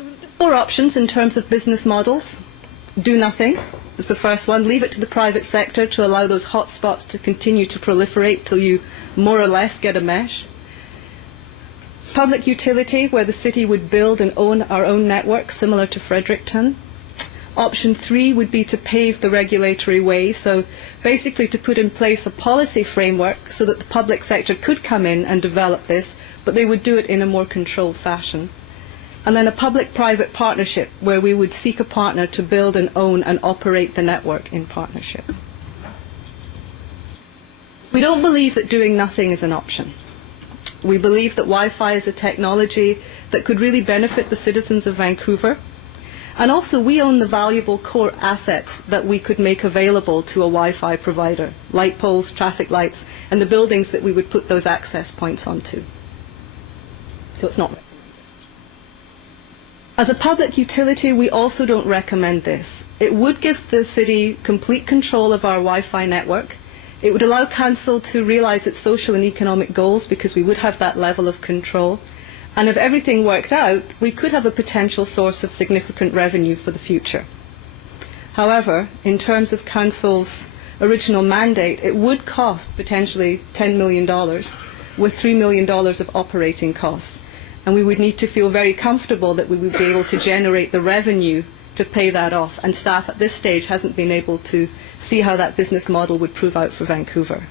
So we looked at 4 options in terms of business models. Do nothing is the first one. Leave it to the private sector to allow those hotspots to continue to proliferate till you more or less get a mesh. Public utility, where the city would build and own our own network, similar to Fredericton. Option 3 would be to pave the regulatory way, so basically to put in place a policy framework so that the public sector could come in and develop this, but they would do it in a more controlled fashion. And then a public-private partnership where we would seek a partner to build and own and operate the network in partnership. We don't believe that doing nothing is an option. We believe that Wi-Fi is a technology that could really benefit the citizens of Vancouver. And also we own the valuable core assets that we could make available to a Wi-Fi provider, light poles, traffic lights, and the buildings that we would put those access points onto. So it's not. As a public utility, we also don't recommend this. It would give the city complete control of our Wi-Fi network. It would allow council to realise its social and economic goals because we would have that level of control. And if everything worked out, we could have a potential source of significant revenue for the future. However, in terms of council's original mandate, it would cost potentially $10 million with $3 million of operating costs. And we would need to feel very comfortable that we would be able to generate the revenue to pay that off. And staff at this stage hasn't been able to see how that business model would prove out for Vancouver.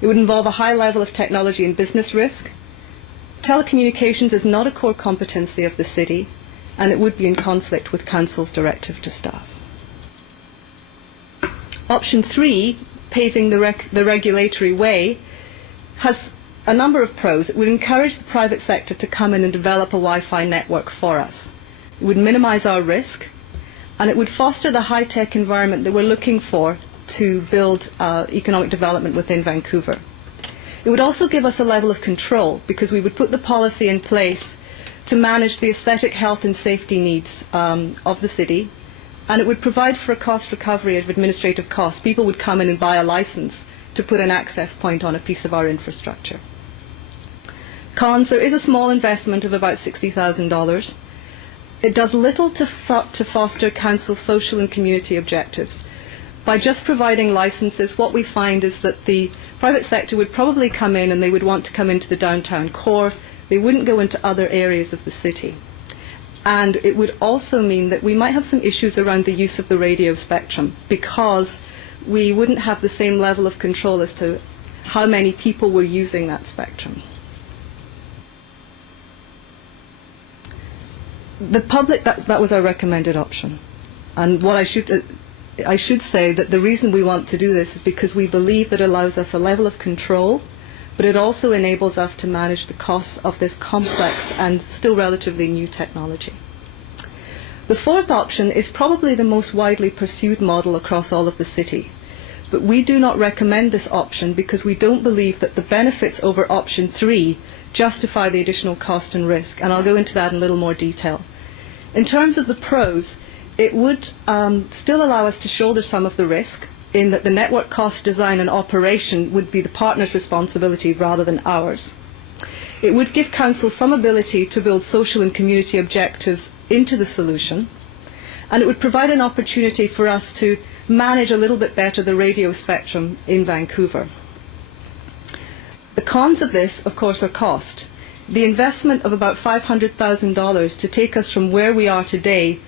It would involve a high level of technology and business risk. Telecommunications is not a core competency of the city, and it would be in conflict with council's directive to staff. Option 3, paving the regulatory way, has a number of pros. It would encourage the private sector to come in and develop a Wi-Fi network for us. It would minimise our risk, and it would foster the high-tech environment that we're looking for to build economic development within Vancouver. It would also give us a level of control because we would put the policy in place to manage the aesthetic health and safety needs of the city, and it would provide for a cost recovery of administrative costs. People would come in and buy a license to put an access point on a piece of our infrastructure. Cons, there is a small investment of about $60,000. It does little to foster council's social and community objectives. By just providing licenses, what we find is that the private sector would probably come in and they would want to come into the downtown core. They wouldn't go into other areas of the city. And it would also mean that we might have some issues around the use of the radio spectrum because we wouldn't have the same level of control as to how many people were using that spectrum. The public, that was our recommended option. And what I should say that the reason we want to do this is because we believe that it allows us a level of control, but it also enables us to manage the costs of this complex and still relatively new technology. The 4th option is probably the most widely pursued model across all of the city. But we do not recommend this option because we don't believe that the benefits over option 3 justify the additional cost and risk, and I'll go into that in a little more detail. In terms of the pros, it would still allow us to shoulder some of the risk in that the network cost, design and operation would be the partner's responsibility rather than ours. It would give council some ability to build social and community objectives into the solution, and it would provide an opportunity for us to manage a little bit better the radio spectrum in Vancouver. The cons of this, of course, are cost. The investment of about $500,000 to take us from where we are today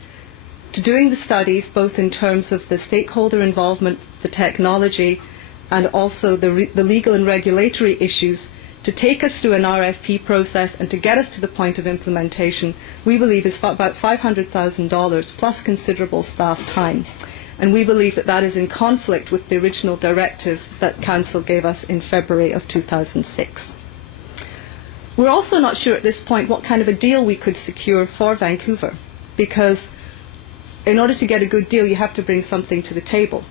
to doing the studies, both in terms of the stakeholder involvement, the technology, and also the legal and regulatory issues, to take us through an RFP process and to get us to the point of implementation, we believe is about $500,000 plus considerable staff time. And we believe that that is in conflict with the original directive that Council gave us in February of 2006. We're also not sure at this point what kind of a deal we could secure for Vancouver, because in order to get a good deal, you have to bring something to the table.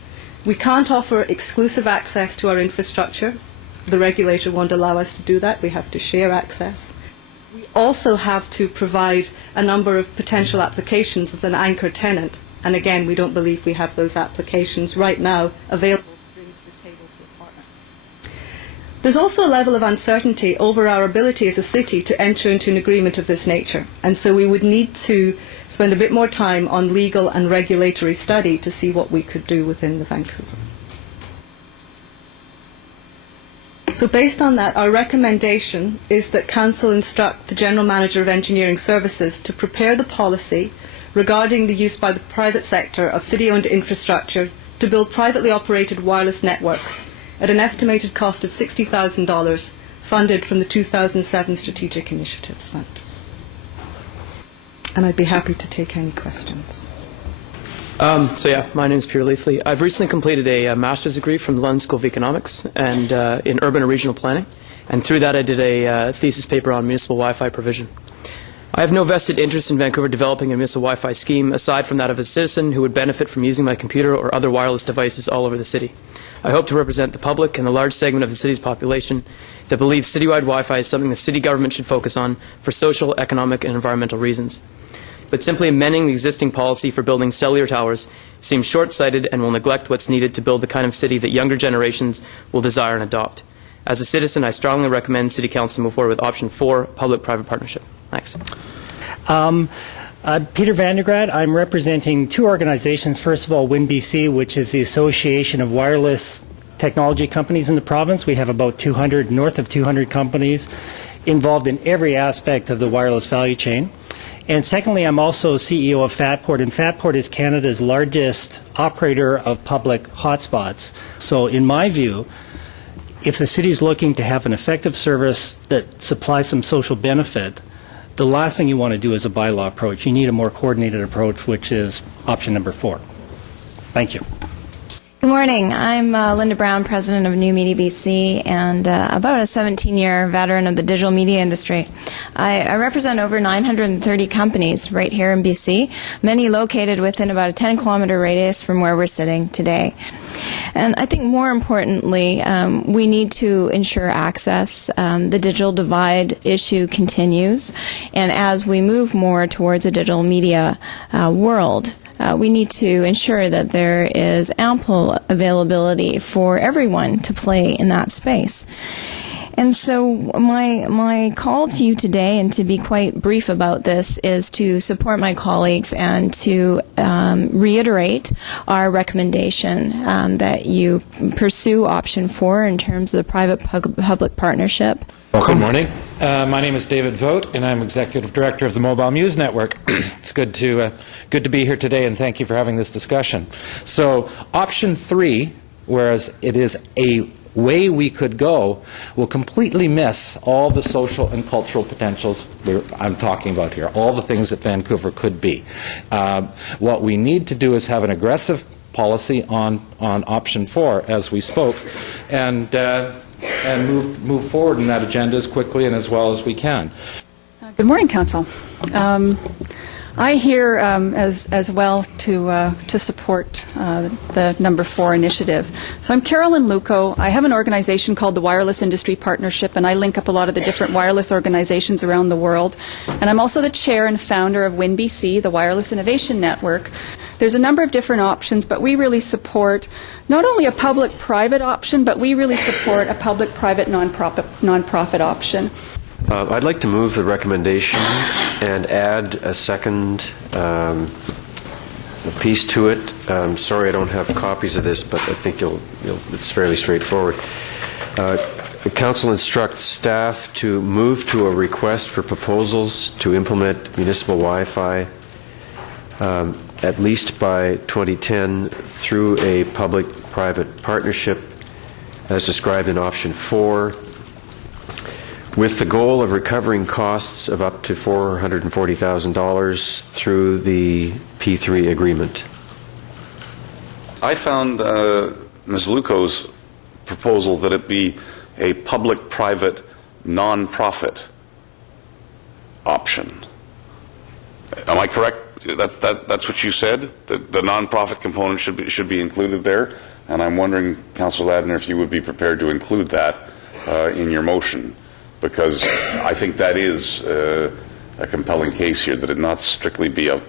We can't offer exclusive access to our infrastructure. The regulator won't allow us to do that. We have to share access. We also have to provide a number of potential applications as an anchor tenant. And again, we don't believe we have those applications right now available to bring to the table to a partner. There's also a level of uncertainty over our ability as a city to enter into an agreement of this nature, and so we would need to spend a bit more time on legal and regulatory study to see what we could do within the Vancouver. So based on that, our recommendation is that Council instruct the General Manager of Engineering Services to prepare the policy regarding the use by the private sector of city-owned infrastructure to build privately operated wireless networks at an estimated cost of $60,000 funded from the 2007 Strategic Initiatives Fund. And I'd be happy to take any questions. My name is Peter Leafley. I've recently completed a master's degree from the London School of Economics and in urban and regional planning, and through that I did a thesis paper on municipal Wi-Fi provision. I have no vested interest in Vancouver developing a municipal Wi-Fi scheme aside from that of a citizen who would benefit from using my computer or other wireless devices all over the city. I hope to represent the public and the large segment of the city's population that believes citywide Wi-Fi is something the city government should focus on for social, economic, and environmental reasons. But simply amending the existing policy for building cellular towers seems short-sighted and will neglect what's needed to build the kind of city that younger generations will desire and adopt. As a citizen, I strongly recommend City Council move forward with option 4, public-private partnership. Thanks. Peter Vandergrad. I'm representing two organizations. First of all, WinBC, which is the Association of Wireless Technology Companies in the province. We have about north of 200 companies involved in every aspect of the wireless value chain. And secondly, I'm also CEO of Fatport, and Fatport is Canada's largest operator of public hotspots. So in my view, if the city is looking to have an effective service that supplies some social benefit, the last thing you want to do is a bylaw approach. You need a more coordinated approach, which is option number 4. Thank you. Good morning. I'm Linda Brown, president of New Media BC, and about a 17-year veteran of the digital media industry. I represent over 930 companies right here in BC, many located within about a 10-kilometer radius from where we're sitting today. And I think more importantly, we need to ensure access. The digital divide issue continues, and as we move more towards a digital media world, we need to ensure that there is ample availability for everyone to play in that space. And so my call to you today, and to be quite brief about this, is to support my colleagues and to reiterate our recommendation that you pursue option 4 in terms of the private-public partnership. Welcome. Good morning. My name is David Vogt, and I'm Executive Director of the Mobile Muse Network. It's good to be here today, and thank you for having this discussion. So option 3, whereas it is a way we could go, will completely miss all the social and cultural potentials I'm talking about here, all the things that Vancouver could be. What we need to do is have an aggressive policy on option 4, as we spoke, and move forward in that agenda as quickly and as well as we can. Good morning, Council. I hear as well to support the number 4 initiative. So I'm Carolyn Luco. I have an organization called the Wireless Industry Partnership, and I link up a lot of the different wireless organizations around the world. And I'm also the chair and founder of WinBC, the Wireless Innovation Network. There's a number of different options, but we really support not only a public-private option, but we really support a public-private nonprofit option. I'd like to move the recommendation and add a second piece to it. Sorry I don't have copies of this, but I think it's fairly straightforward. The Council instructs staff to move to a request for proposals to implement municipal Wi-Fi at least by 2010 through a public-private partnership as described in option 4, with the goal of recovering costs of up to $440,000 through the P3 agreement. I found Ms. Luco's proposal that it be a public-private non-profit option. Am I correct? That's what you said? The non-profit component should be included there? And I'm wondering, Councillor Ladner, if you would be prepared to include that in your motion, because I think that is a compelling case here, that it not strictly be a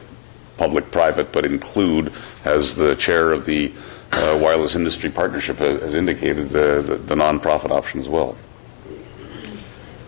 public-private, but include, as the chair of the Wireless Industry Partnership has indicated, the non-profit option as well.